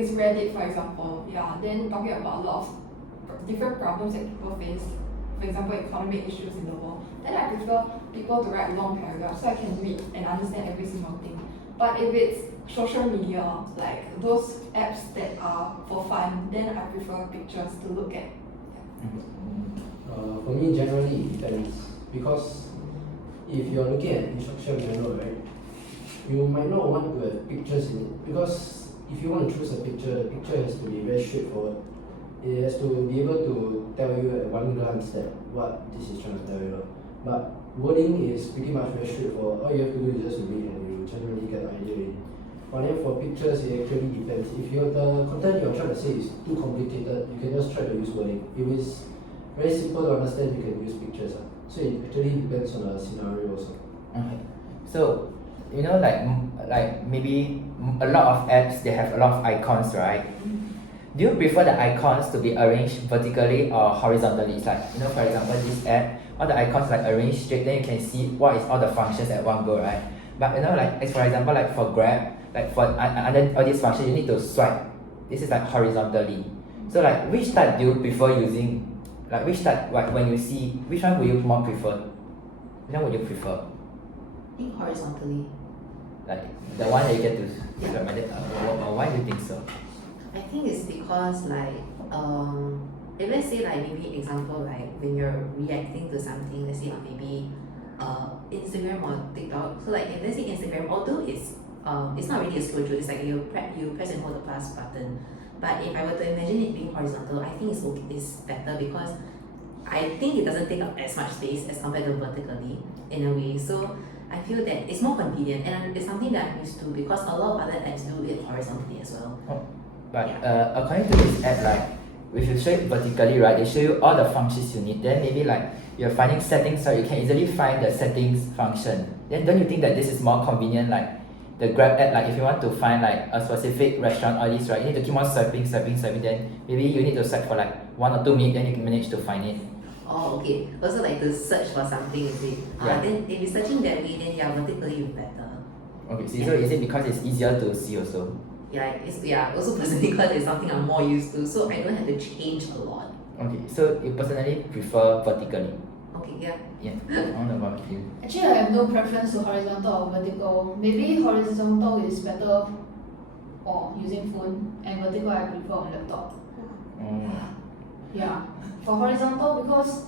It's Reddit, for example, yeah, then talking about a lot of different problems that people face, for example, economic issues in the world, then I prefer people to write long paragraphs so I can read and understand every single thing. But if it's social media, like those apps that are for fun, then I prefer pictures to look at. For me, generally, it depends. Because if you're looking at instruction manual, right, you might not want to have pictures in it. Because if you want to choose a picture, the picture has to be very straightforward. It has to be able to tell you at one glance that what this is trying to tell you. But wording is pretty much very straightforward. All you have to do is just read and you generally get an idea already. But then for pictures, it actually depends. If the content you're trying to say is too complicated, you can just try to use wording. If it's very simple to understand, you can use pictures. So it actually depends on the scenario also. Okay. So, like maybe a lot of apps, they have a lot of icons, right? Do you prefer the icons to be arranged vertically or horizontally? It's like, for example, this app, all the icons like arranged straight, then you can see what is all the functions at one go, right? But like as for example, like for Grab, like for under all these functions, you need to swipe. This is like horizontally. So like which type do you prefer using? Like which type, like when you see, which one would you more prefer? Which one would you prefer? I think horizontally. Like the one that you get to recommend it. Why do you think so? I think it's because like if let's say like maybe example like when you're reacting to something, let's say on maybe Instagram or TikTok. So like if let's say Instagram, although it's not really a scroll through, it's like you press and hold the plus button. But if I were to imagine it being horizontal, I think it's better because I think it doesn't take up as much space as compared to vertically in a way. So I feel that it's more convenient and it's something that I'm used to because a lot of other apps do it horizontally as well. Oh, but according to this app, like if you show it vertically, right, they show you all the functions you need. Then maybe like you're finding settings, so you can easily find the settings function. Then don't you think that this is more convenient? Like the Grab app, like if you want to find like a specific restaurant or this, right, you need to keep on swiping. Then maybe you need to swipe for like 1 or 2 minutes, then you can manage to find it. Oh, okay. Also like to search for something, is it? Yeah. Then if you're searching that way, then yeah, vertically is better. Okay, so is it because it's easier to see also? Yeah, also personally because it's something I'm more used to, so I don't have to change a lot. Okay, so you personally prefer vertically? Okay, yeah. Yeah, I want to know about you. Actually, I have no preference to horizontal or vertical. Maybe horizontal is better for using phone, and vertical I prefer on laptop. Yeah, for horizontal because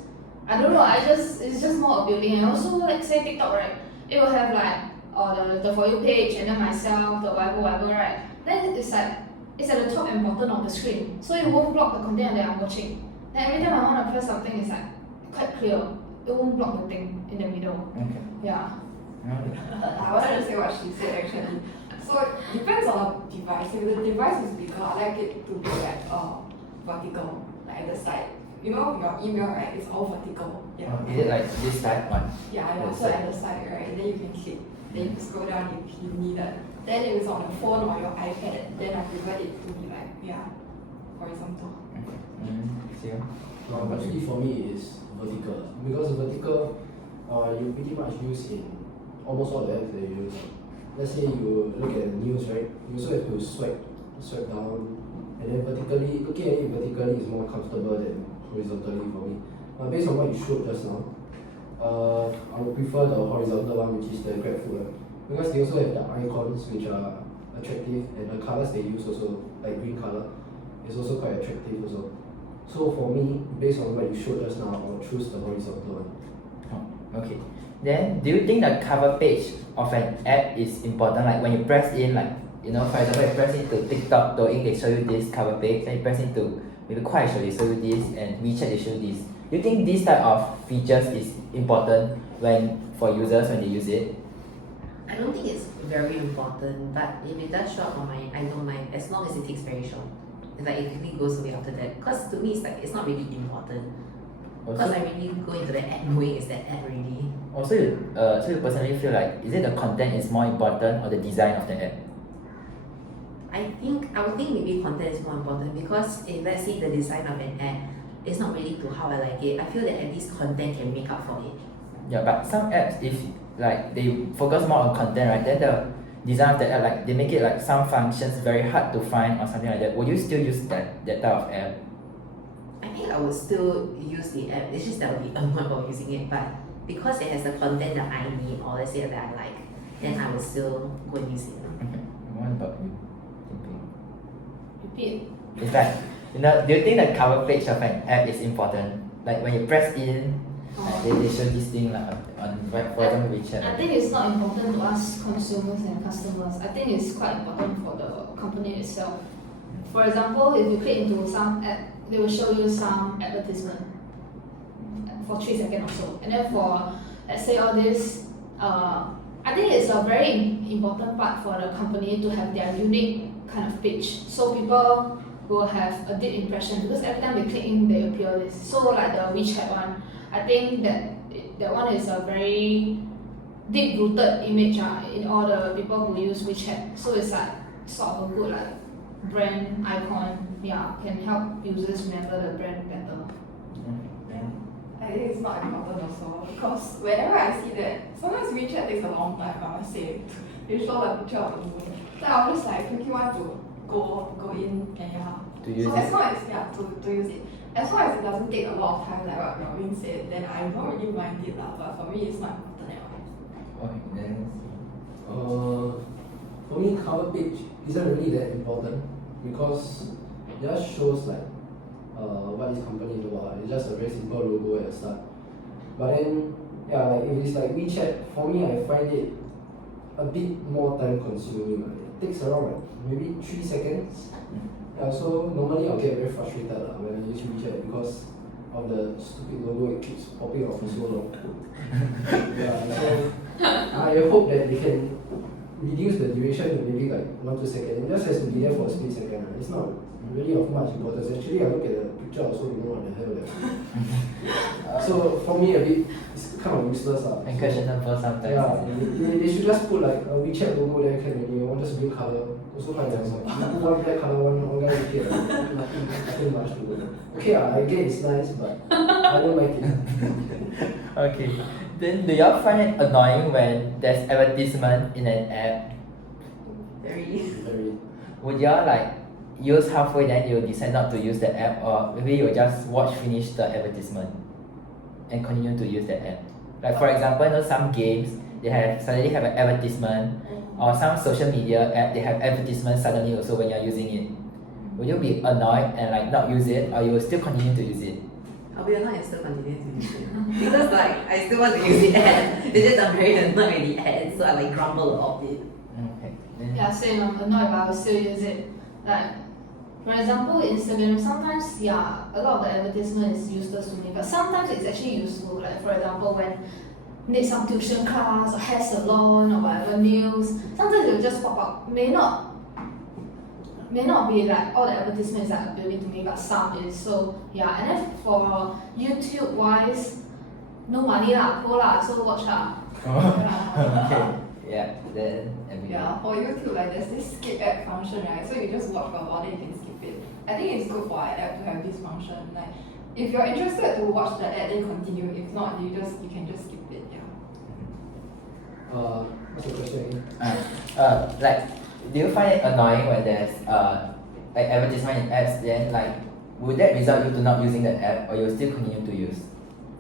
I don't know, it's just more appealing. And also, like say TikTok, right? It will have like the for you page and then myself, the whatever, right? Then it's like it's at the top and bottom of the screen, so it won't block the content that I'm watching. Then every time I want to press something, it's like quite clear. It won't block the thing in the middle. Okay. Yeah. I wanted to say what she said actually. So it depends on the device. If the device is bigger, I like it to be like vertical, like at the side. You know your email, right? It's all vertical. Yeah. Is it like this type one? Yeah, so at the side, right? Then you can click. Then you can scroll down if you need it. Then if it's on the phone or your iPad, then I prefer it to be like horizontal. Okay. Actually, for me, it's vertical. Because vertical, you pretty much use in almost all the apps that you use. Let's say you look at the news, right? You also have to swipe down, and then vertically, looking at it vertically is more comfortable than horizontally for me. Based on what you showed just now, I would prefer the horizontal one, which is the GrabFood one, because they also have the icons which are attractive, and the colors they use also, like green color, is also quite attractive also. So for me, based on what you showed just now, I will choose the horizontal one. Oh, okay. Then do you think the cover page of an app is important? Like when you press in, like for example, you press into TikTok, Douyin, they show you this cover page. Then you press into maybe Kuaishou, they show you this, and WeChat, they show you this. Do you think this type of features is important for users when they use it? I don't think it's very important, but if it does show up on mine, I don't mind as long as it takes very short. It's like it quickly goes away after that. Because to me, it's not really important. Because I really go into the app knowing it's that app already. Also, so you personally feel like, is it the content is more important or the design of the app? I would think maybe content is more important because if let's say the design of an app is not really to how I like it, I feel that at least content can make up for it. Yeah, but some apps, if like they focus more on content, right, then design of the app, like they make it like some functions very hard to find or something like that, would you still use that type of app? I think I would still use the app. It's just that I'll be annoyed while using it, but because it has the content that I need or let's say that I like, then I will still go and use it. Okay. What about you? Repeat. It's like, do you think the cover page of an app is important? Like when you press in, like they show this thing like on for example WeChat. I think it's not important to us consumers and customers. I think it's quite important for the company itself. For example, if you click into some app, they will show you some advertisement for 3 seconds or so. And then for, let's say, all this, I think it's a very important part for the company to have their unique kind of page. So people will have a deep impression because every time they click in, they appear this. So like the WeChat one, I think that one is a very deep-rooted image in all the people who use WeChat. So it's like sort of a good like brand icon. Yeah, can help users remember the brand better. I think it's not important also because whenever I see that, sometimes WeChat takes a long time, I must say, to show the picture of the moon. Then I'll just like quickly want to go in and To use so it. as long as to use it. As long as it doesn't take a lot of time like what Robin said, then I don't really mind it lah. But for me it's not important at all. Okay, then For me, cover page isn't really that important because it just shows like what this company is about. It's just a very simple logo at the start. But then, yeah, like if it's like WeChat, for me, I find it a bit more time consuming. It takes around like maybe 3 seconds. Yeah, so normally I'll get very frustrated when I use WeChat because of the stupid logo. It keeps popping up for so long. Yeah, so I hope that they can reduce the duration to maybe like 1-2 seconds. It just has to be there for a split second. It's not really of much importance. Actually, I look at the picture also don't know what the hell that is. So for me, a bit it's kind of useless. and questionable sometimes. Yeah, they should just put like a WeChat logo there, can already. Or just blue color. Also quite nice. You put one black color, one WeChat. Nothing much to do. Okay, I get it's nice, but I don't like it. Okay. Then do y'all find it annoying when there's advertisement in an app? Very. Would y'all like use halfway then you decide not to use the app, or maybe you just watch finish the advertisement and continue to use the app? Like for example, some games they suddenly have an advertisement, or some social media app they have advertisement suddenly also when you're using it. Would you be annoyed and like not use it, or you will still continue to use it? I'll be annoyed and still continue to use it. Because like I still want to use the ad. It's just I'm very annoyed with the ad, so I like grumble about it. Okay. Then Yeah, same. I'm annoyed, but I will still use it. Like, for example, Instagram. Sometimes, yeah, a lot of the advertisement is useless to me, but sometimes it's actually useful. Like, for example, when need some tuition class or hair salon or whatever news, sometimes it will just pop up. May not be like all the advertisements are appealing to me, but some is. So yeah, and then for YouTube wise, no money lah, poor lah, so watch lah. okay. Yeah. Then Yeah, for YouTube, like there's this skip ad function, right? So you just watch for a while, then you can skip it. I think it's good for an app to have this function. Like, if you're interested to watch the ad, then continue. If not, you can just skip it. Yeah. What's the question again? Like, do you find it annoying when there's like advertisement in apps? Then like, would that result you to not using the app, or you still continue to use?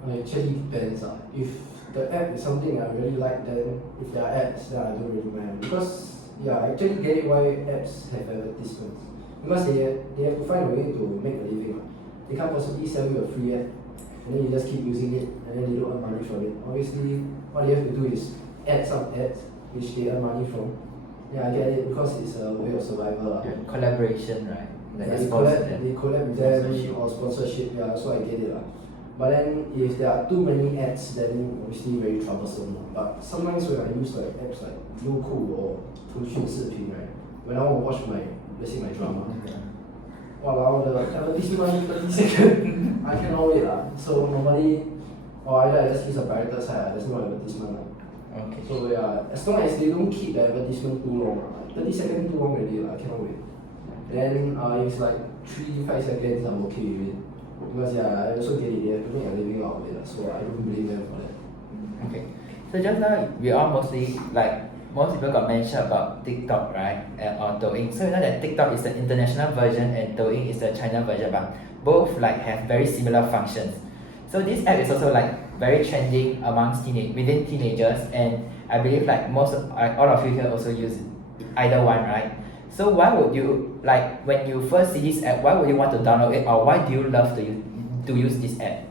It actually depends. If the app is something I really like, then if there are ads, then I don't really mind. Because yeah, I actually get it why apps have advertisements. Because they have to find a way to make a living. They can't possibly sell you a free ad, and then you just keep using it, and then they don't earn money from it. Obviously, what they have to do is add some ads, which they earn money from. Yeah, I get it because it's a way of survival. Collaboration, right? Like Yeah, they collab with them or sponsorship, yeah, so I get it. But then if there are too many ads, then obviously very troublesome. But sometimes when I use like apps like Youku or 腾讯视频, right, when I want to watch let's say my drama, wow, the advertisement 30 seconds, I cannot wait. So normally, or either I just use a brighter side, there's no advertisement. Okay. So yeah, as long as they don't keep the advertisement too long, 30 seconds too long already, I cannot wait. Then if it's like 3-5 seconds, I'm okay with it. Because yeah, I also get it, they have to make a living out of it, so I don't blame them for that. Okay. So just now we all mostly like most people got mentioned about TikTok, right? Or Douyin. So you know that TikTok is the international version and Douyin is the China version, but both like have very similar functions. So this app is also like very trending amongst within teenagers, and I believe like all of you here also use either one, right? So why would you like when you first see this app? Why would you want to download it, or why do you love to use this app?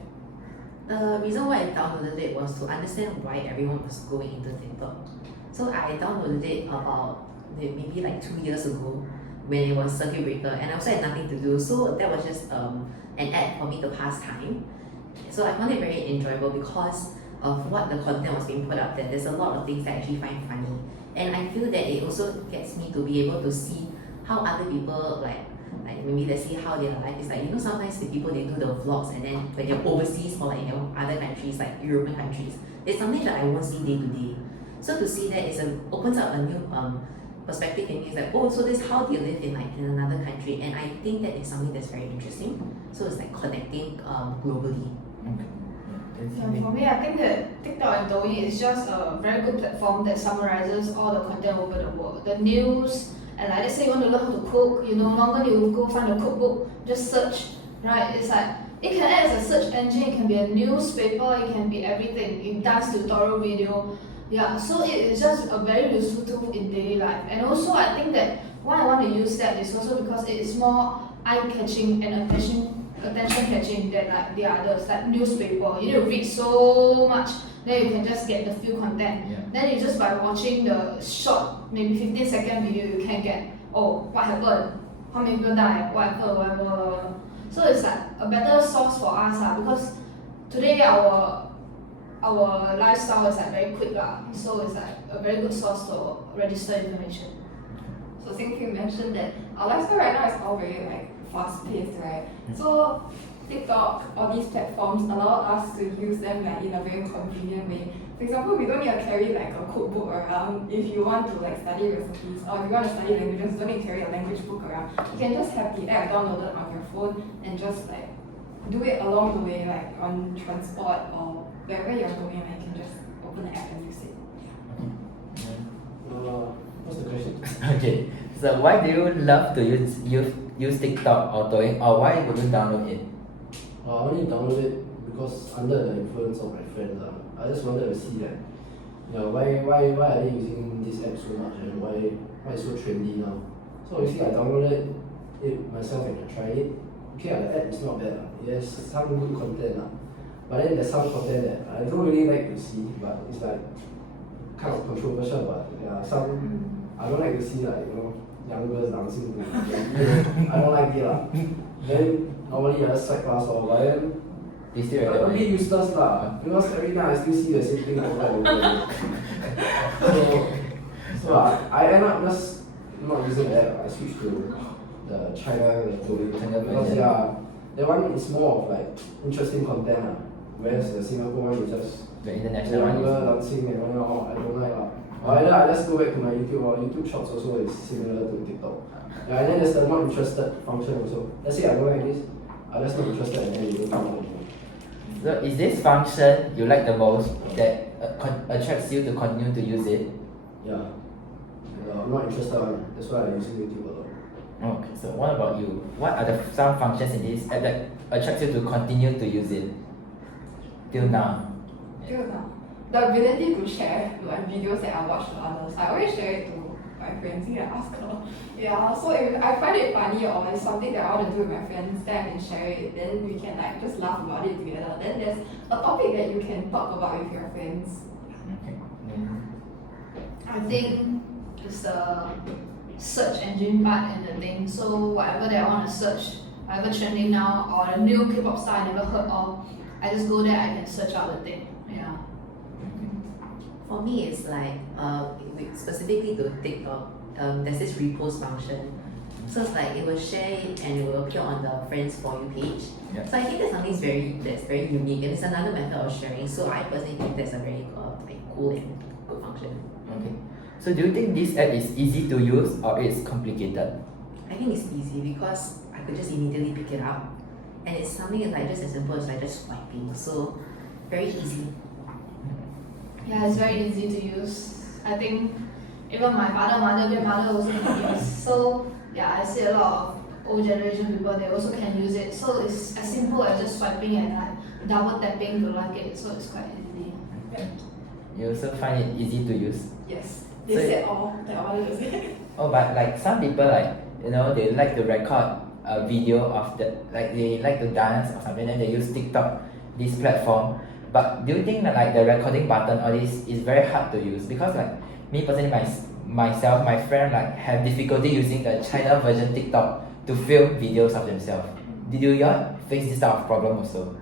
The reason why I downloaded it was to understand why everyone was going into TikTok. So I downloaded it about maybe like 2 years ago when it was circuit breaker, and I also had nothing to do. So that was just an app for me to pass time. So I found it very enjoyable because of what the content was being put out there. There's a lot of things that I actually find funny, and I feel that it also gets me to be able to see how other people like maybe let's see how their life is like. You know, sometimes the people they do the vlogs, and then when they're overseas or like other countries like European countries, it's something that I won't see day to day. So to see that opens up a new perspective in me. It's like, oh, so this is how they live in another country, and I think that is something that's very interesting. So it's like connecting globally. Yeah, for me, I think that TikTok and Douyin is just a very good platform that summarizes all the content over the world. The news, and like let's say you want to learn how to cook, you no longer you go find a cookbook, just search, right? It's like, it can act as a search engine, it can be a newspaper, it can be everything, it does tutorial video. Yeah, so it is just a very useful tool in daily life. And also I think that why I want to use that is also because it is more eye-catching and attention-catching than like the others, like newspaper. You need to read so much, then you can just get the few content. Yeah. Then you just by watching the short, maybe 15-second video, you can get, oh, what happened? How many people died? What happened? Whatever. So it's like a better source for us because today our lifestyle is like very quick so it's like a very good source to register information. So since you mentioned that our lifestyle right now is all very like fast paced, right? So TikTok, all these platforms allow us to use them like in a very convenient way. For example, we don't need to carry like a cookbook around if you want to like study recipes, or if you want to study languages, you don't need to carry a language book around. You can just have the app downloaded on your phone and just like do it along the way, like on transport or wherever you're going, and you can just open the app and use it. What's the question? Okay, so why do you love to use TikTok or Douyin, or why would you download it? I only downloaded it because under the influence of my friends. I just wanted to see that, why are they using this app so much and why it's so trendy now. So obviously I downloaded it myself and I tried it. Okay, the app is not bad. It has some good content. But then there's some content that I don't really like to see, but it's like kind of controversial. But yeah, I don't like to see like young girls dancing. I don't like it. Then normally I just swipe past but then They still a bit useless because every time I still see the same thing over and over again. So I end up just not using the app. I switch to the China because that one is more of like interesting content whereas the Singapore one is just the international one. dancing and I don't like or either I just go back to my YouTube or YouTube Shorts also is similar to TikTok. And then there's the not interested function also. Let's say I don't like this, I'm just not interested and then you don't come anymore. So is this function you like the most that attracts you to continue to use it? Yeah. I'm not interested on it. That's why I'm using YouTube a lot. Okay, so what about you? What are some functions in this app that attracts you to continue to use it till now? Till now, the ability to share like videos that I watch to others. I always share it to my friends. I ask her. Yeah, so if I find it funny or like something that I want to do with my friends, then I can share it. Then we can like just laugh about it together. Then there's a topic that you can talk about with your friends. Okay. I think it's the search engine part and the thing. So whatever that I want to search, whatever trending now or a new K-pop star I never heard of, I just go there, I can search out the thing. Yeah. For me, it's like specifically to TikTok, there's this repost function. So it's like it will share it and it will appear on the friends for you page. Yeah. So I think that's something that's very unique, and it's another method of sharing. So I personally think that's a very cool and good function. Okay. So do you think this app is easy to use or it's complicated? I think it's easy because I could just immediately pick it up, and it's something like just as simple as like just swiping. So very easy. Yeah, it's very easy to use. I think even my father, mother, grandmother also can use. So yeah, I see a lot of old generation people, they also can use it. So it's as simple as just swiping and like double tapping to like it. So it's quite easy. You also find it easy to use? Yes. They So- said all that I wanted to say. Oh, but like some people like, you know, they like to record a video of the, like they like to dance or something, then they use TikTok, this platform. But do you think that like the recording button or this is very hard to use? Because like me personally, myself, my friend like have difficulty using the China version TikTok to film videos of themselves. Did you all face this type of problem also?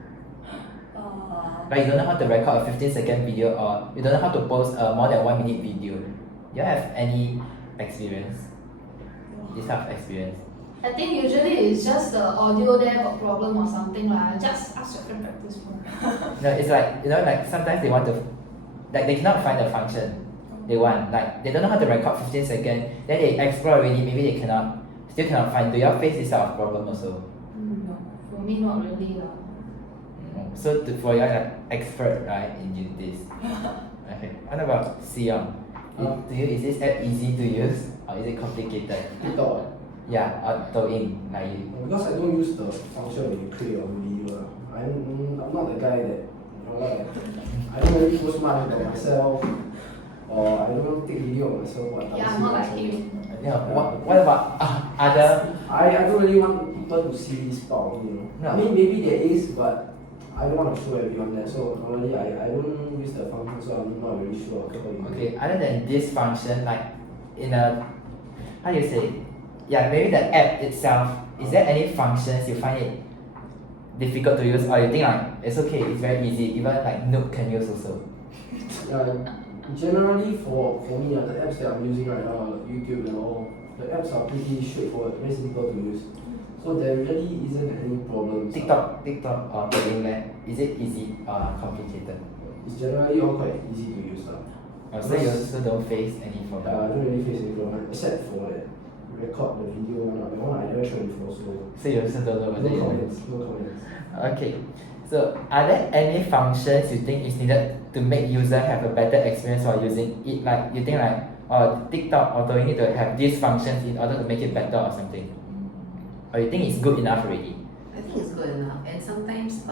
Like you don't know how to record a 15-second video, or you don't know how to post a more than 1 minute video. Do you have any experience? This type of experience? I think usually it's just the audio there got problem or something like. Just ask your friend practice more. No, it's like, you know, like sometimes they want to, like they cannot find the function they want. Like they don't know how to record 15 seconds, then they explore already, maybe they still cannot find. Do you all face this type of problem also? No, for me not really lah. So for you are like expert, right, in this. Okay. What about Sion? To you, is this app easy to use or is it complicated? TikTok. Yeah, or Douyin, like you. Because I don't use the function when you create your video. I'm not the guy that, you know, like, I don't really post much about myself, or I don't take video of myself. But Yeah, I'm not like him. Yeah, what about other? I don't really want people to see this part of me, you know. No. I mean, maybe there is, but I don't want to show everyone that. So normally I don't use the function, so I'm not really sure. Okay, other than this function, like in a, how do you say? Yeah, maybe the app itself, is there any functions you find it difficult to use, or you think like it's okay, it's very easy, even like noob can use also? Generally for me, the apps that I'm using right now, like YouTube and all, the apps are pretty straightforward, very simple to use. So there really isn't any problems. TikTok or Douyin, is it easy or complicated? It's generally all quite easy to use. So you also don't face any I problem? don't really face any problem, except for that record the video one. That one I never tried before, so So you also don't know whether no you comments, no comments. Okay, so are there any functions you think is needed to make user have a better experience while using it? Like you think like, TikTok or Douyin need to have these functions in order to make it better or something? Or you think it's good enough already? I think it's good enough. And sometimes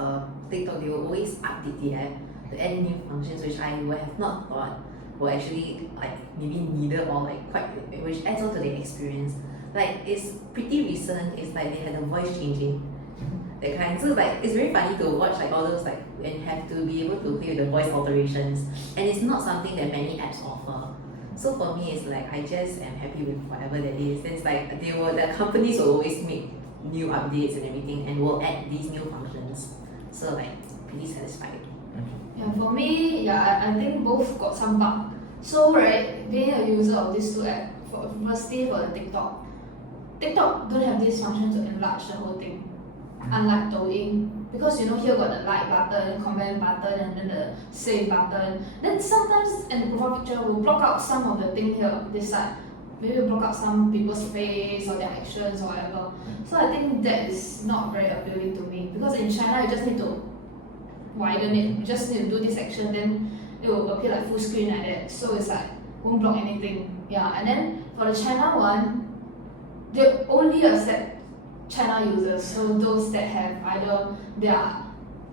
TikTok, they will always update the app to add new functions which I would have not thought were actually like maybe needed or like quite, which adds on to the experience. Like it's pretty recent, it's like they had the voice changing, that kind. So like it's very funny to watch like all those like and have to be able to play with the voice alterations, and it's not something that many apps offer. So for me, it's like I just am happy with whatever that is. It's like the companies will always make new updates and everything, and will add these new functions. So like pretty satisfied. Yeah, for me, yeah, I think both got some bug. So right, being a user of these two apps, firstly for the TikTok don't have this function to enlarge the whole thing. Unlike Douyin, because you know here got the like button, comment button, and then the save button. Then sometimes in the profile picture will block out some of the thing here, this side. Maybe block out some people's face or their actions or whatever. So I think that is not very appealing to me, because in China you just need to widen it, you just need to do this action, then it will appear like full screen like that. So it's like won't block anything. Yeah, and then for the China one, they only accept China users, so those that have either their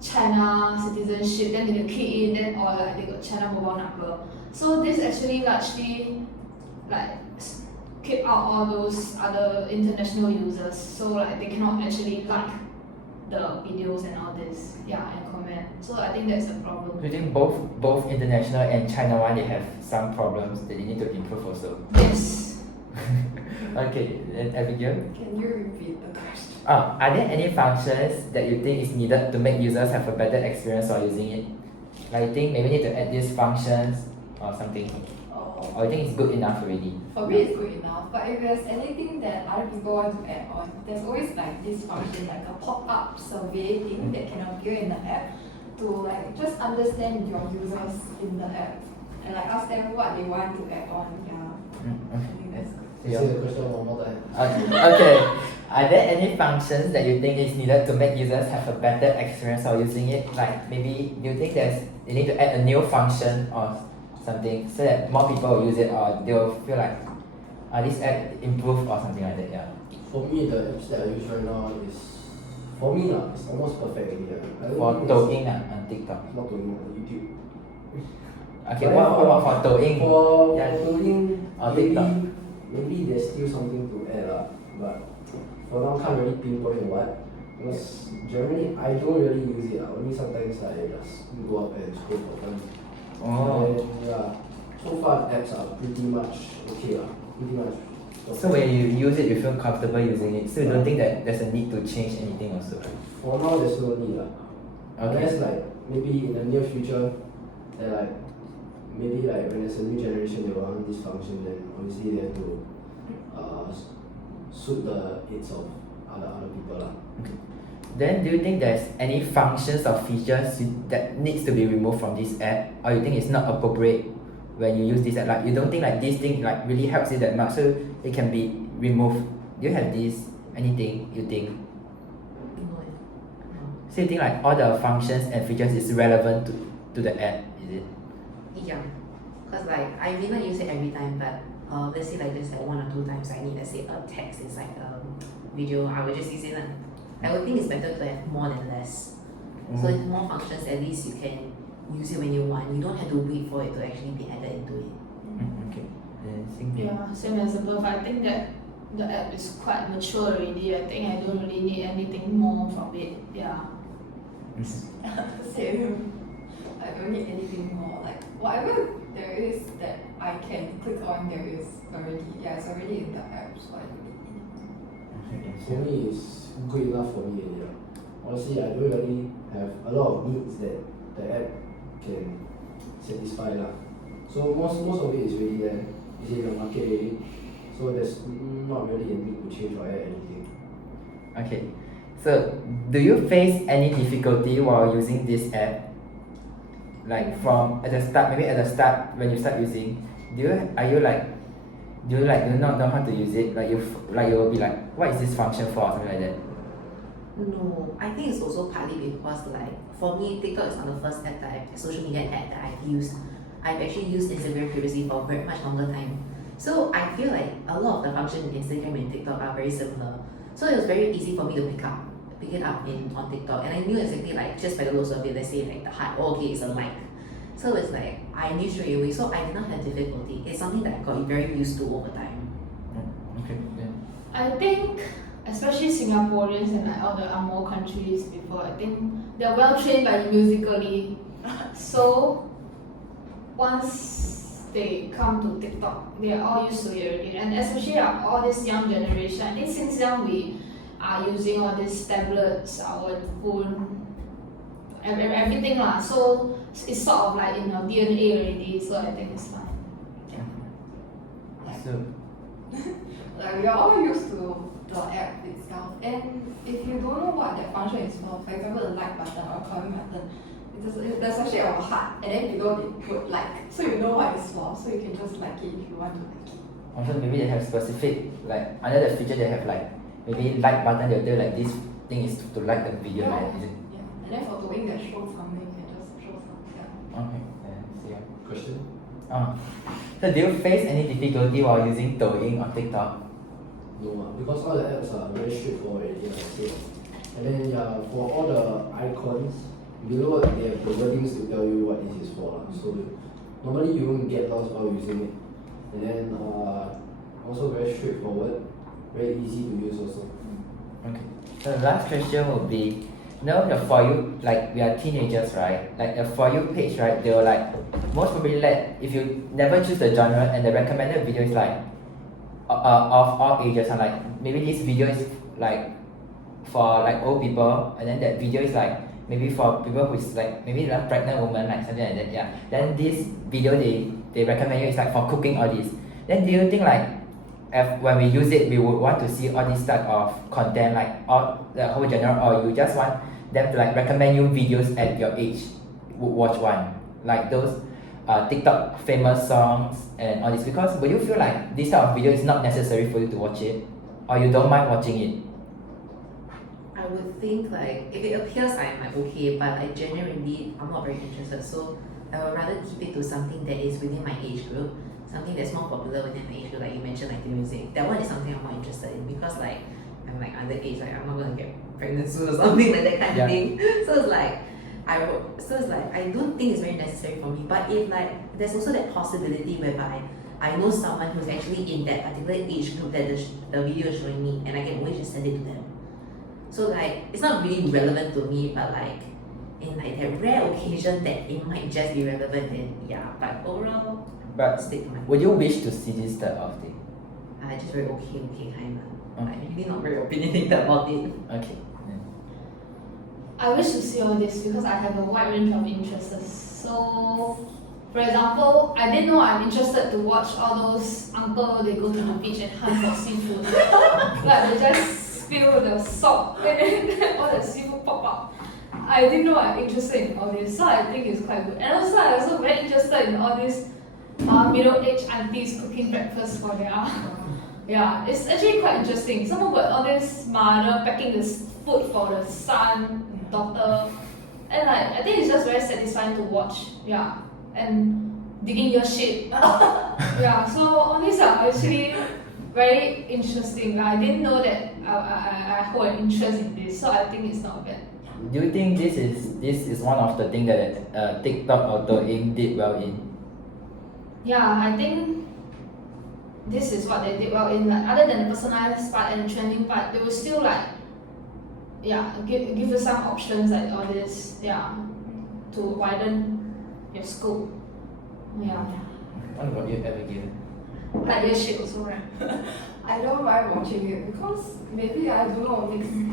China citizenship, then they can key in, then or like they got China mobile number. So this actually largely like keep out all those other international users, so like they cannot actually like the videos and all this, yeah, and comment. So I think that's a problem. Do you think both international and China one, they have some problems that they need to improve also? Yes. Okay, then Abigail? Can you repeat the question? Are there any functions that you think is needed to make users have a better experience while using it? Like you think maybe need to add these functions or something? Or you think it's good enough already? For me, it's good enough. But if there's anything that other people want to add on, there's always like this function, like a pop-up survey thing that can appear in the app to like just understand your users in the app and like ask them what they want to add on. Yeah, I think that's good. Yeah. Say the question one more time. Okay. Are there any functions that you think is needed to make users have a better experience while using it? Like maybe you think they need to add a new function or something so that more people will use it or they'll feel like this app improved or something like that, yeah. For me, the apps that I use right now is, for me lah, it's almost perfect already. I don't For think Douyin on TikTok. it's not Douyin, YouTube. Okay, But what for- about for Douyin? For Yeah. Douyin, Or maybe, TikTok. maybe there's still something to add lah. But for now, can't really pinpoint what. Because generally, I don't really use it. Only sometimes I just go up and scroll for fun. Oh. And yeah, so far apps are pretty much okay lah. Pretty much. So when you use it, you feel comfortable using it. So you don't think that there's a need to change anything also, right? For now, there's no need lah. Okay. Unless like maybe in the near future, that like maybe like when there's a new generation, they want this function, then obviously they have to suit the needs of other people lah. Okay. Then do you think there's any functions or features that needs to be removed from this app, or you think it's not appropriate when you use this app? Like you don't think like this thing like really helps you that much, so it can be removed. Do you have this anything you think? No. No. So you think like all the functions and features is relevant to the app, is it? Yeah, because like I may not use it every time, but let's say like just like 1 or 2 times I need, let's say a text inside a video, I will just use it. I would think it's better to have more than less. So with more functions, at least you can use it when you want. You don't have to wait for it to actually be added into it. Okay. Then Xingmei. Yeah, same as above. I think that the app is quite mature already. I think I don't really need anything more from it. Yeah. Same. I don't need anything more. Like whatever there is that I can click on, there is already. Yeah, it's already in the app, so I don't need anything. For me, it's good enough for me already lah. Honestly, I don't really have a lot of needs that the app can satisfy lah. So most of it is already there. It's in the market already. So there's not really a need to change or add anything. Okay. So do you face any difficulty while using this app? Like from at the start, maybe at the start when you start using, do you not know how to use it? Like you'll be like, what is this function for? Something like that. No, I think it's also partly because like for me, TikTok is not the first app social media app that I've used. I've actually used Instagram previously for a very much longer time. So I feel like a lot of the functions in Instagram and TikTok are very similar. So it was very easy for me to pick it up on TikTok, and I knew exactly like just by the looks of it. Let's say like the heart, oh, okay, it's a like. So it's like I knew straight away. So I did not have difficulty. It's something that I got very used to over time. Okay. Then. I think, especially Singaporeans and like all the Angmo countries before, I think they're well trained by musically. So once they come to TikTok, they are all used to it already. And especially all this young generation, I think since young we are using all these tablets, our phone, everything lah. So it's sort of like in your DNA already. So I think it's fine. So Like we are all used to the app itself, and if you don't know what that function is for example the like button or comment button, there's actually a heart, and then below they put like, so you know what it's for, so you can just like it if you want to like it. also maybe they have specific like under the feature they have like maybe like button they'll do like this thing is to like the video, Yeah. right? Is it? Yeah, and then for doing that show something, you can just show something. Yeah. Okay. Then see ya. Question? So do you face any difficulty while using Douyin or TikTok? No, because all the apps are very straightforward already, like I said. And then yeah, for all the icons, below they have the wordings to tell you what this is for. So normally you won't get lost while using it. And then also very straightforward, very easy to use also. Okay. So the last question will be, the For You, like we are teenagers, right? Like the For You page, right? They will like most probably if you never choose the genre and the recommended video is like of all ages, and like maybe this video is like for like old people, and then that video is like maybe for people who is like maybe a pregnant woman, like something like that. Yeah. Then this video they recommend you is like for cooking all this. Then do you think like when we use it, we would want to see all this type of content, like all the whole genre, or you just want them to like recommend you videos at your age, would watch one, like those TikTok famous songs and all this? Because would you feel like this type of video is not necessary for you to watch it, or you don't mind watching it? I would think like if it appears I'm like okay, but I genuinely I'm not very interested. So I would rather keep it to something that is within my age group, something that's more popular within my age group, like you mentioned, like the music. That one is something I'm more interested in because like I'm like underage, like I'm not gonna get pregnant soon or something like that kind of thing. So it's like I don't think it's very necessary for me. But if like there's also that possibility whereby I know someone who's actually in that particular age group that the video is showing me, and I can always just send it to them. So like it's not really relevant to me, but like in like that rare occasion that it might just be relevant, then yeah. But overall, But stick to my would you wish to see this type of thing? I just very okay kind of. Okay. I'm really not very opinionated about it. Okay. I wish to see all this because I have a wide range of interests. So, for example, I didn't know I'm interested to watch all those uncle they go to the beach and hunt for seafood. Like they just spill the salt and then all the seafood pop up. I didn't know I'm interested in all this, so I think it's quite good. And also, I'm also very interested in all these middle-aged aunties cooking breakfast for their. Yeah, it's actually quite interesting. Someone got all this mother packing this food for the son, daughter, and like I think it's just very satisfying to watch. Yeah, and digging your shit. Yeah, so all these are actually very interesting. I didn't know that I hold an interest in this, so I think it's not bad. Do you think this is one of the things that TikTok or Douyin did well in? Yeah, I think this is what they did well in. Like other than the personalized part and the trending part, they will still like, yeah, give you some options like all this, yeah, to widen your scope. Yeah, What about you, Abigail? like your shit also, right? I don't mind watching it because maybe I don't know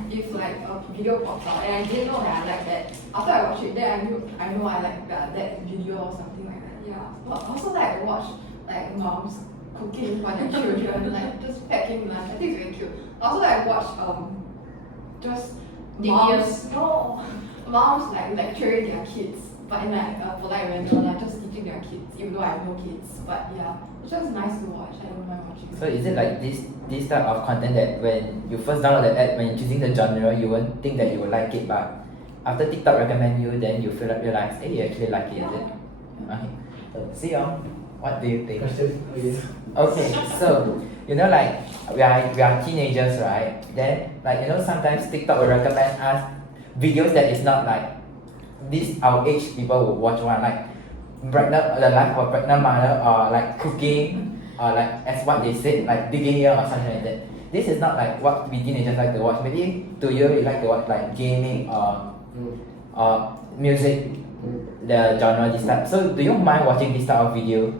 if like a video pops out and I didn't know that I like that. After I watch it, then I know I like that video or something like that. Yeah. But also like I watch like moms cooking for their children, like just packing lunch. I think it's very cute. Also like I watch just moms moms like lecturing their kids, but in like a polite manner, like just teaching their kids, even though I have no kids. But yeah, it's just nice to watch. I don't mind watching. So is it like this type of content that when you first download the app, when you're choosing the genre, you won't think that you will like it, but after TikTok recommend you, then you realize, hey, you actually like it, is it? Okay. See you. What do you think? Question? Okay, so you know, like we are teenagers, right? Then like sometimes TikTok will recommend us videos that is not like this our age people would watch one, like the life of a pregnant mother, or like cooking, or like as what they said, like digging here or something like that. This is not like what we teenagers like to watch. Maybe to you like to watch like gaming or music, the genre this type. So do you mind watching this type of video?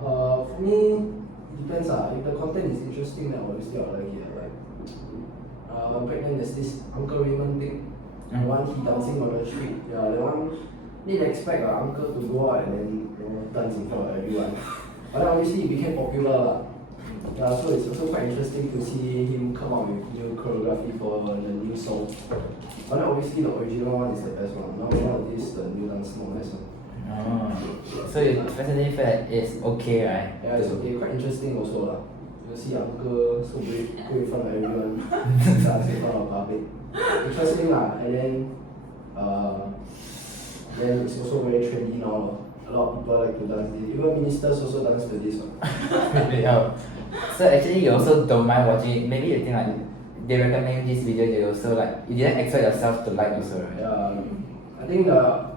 For me, it depends. If the content is interesting, then obviously I'll like it. Like, back then there's this Uncle Raymond thing. The one he dancing on the street. Yeah, the one didn't expect uncle to go out and then dance in front of everyone. But then obviously it became popular. Yeah, so it's also quite interesting to see him come out with new choreography for the new song. But then obviously the original one is the best one. Now nowadays the new dance more nice one. Oh, so you personally feel that it's okay, right? Yeah, it's okay. Quite interesting also lah. You see uncle so brave, go in front of everyone, dance in front of public. Interesting lah. And then it's also very trendy now. A lot of people like to dance this. Even ministers also dance to this one. Yeah. So actually you also don't mind watching it. Maybe you think like they recommend this video, they also like you didn't expect yourself to like also, right? Yeah. I think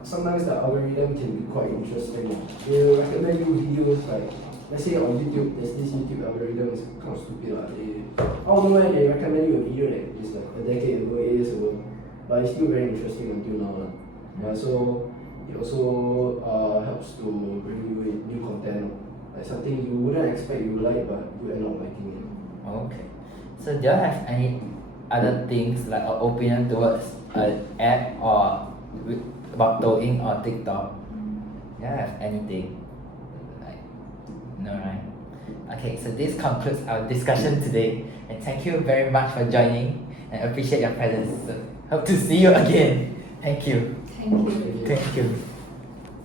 sometimes the algorithm can be quite interesting. They will recommend you videos like, let's say on YouTube, there's this YouTube algorithm, it's kind of stupid. I don't know why they recommend you a video that is like a decade ago, 8 years ago, but it's still very interesting until now. Yeah, so it also helps to bring you in new content, like something you wouldn't expect you like, but you end up liking it. Okay. So do you have any other things like or opinion towards an app or about Douyin or TikTok? Do you have anything? Like, no, right? Okay, so this concludes our discussion today, and thank you very much for joining and appreciate your presence. So hope to see you again. Thank you. Thank you. Thank you.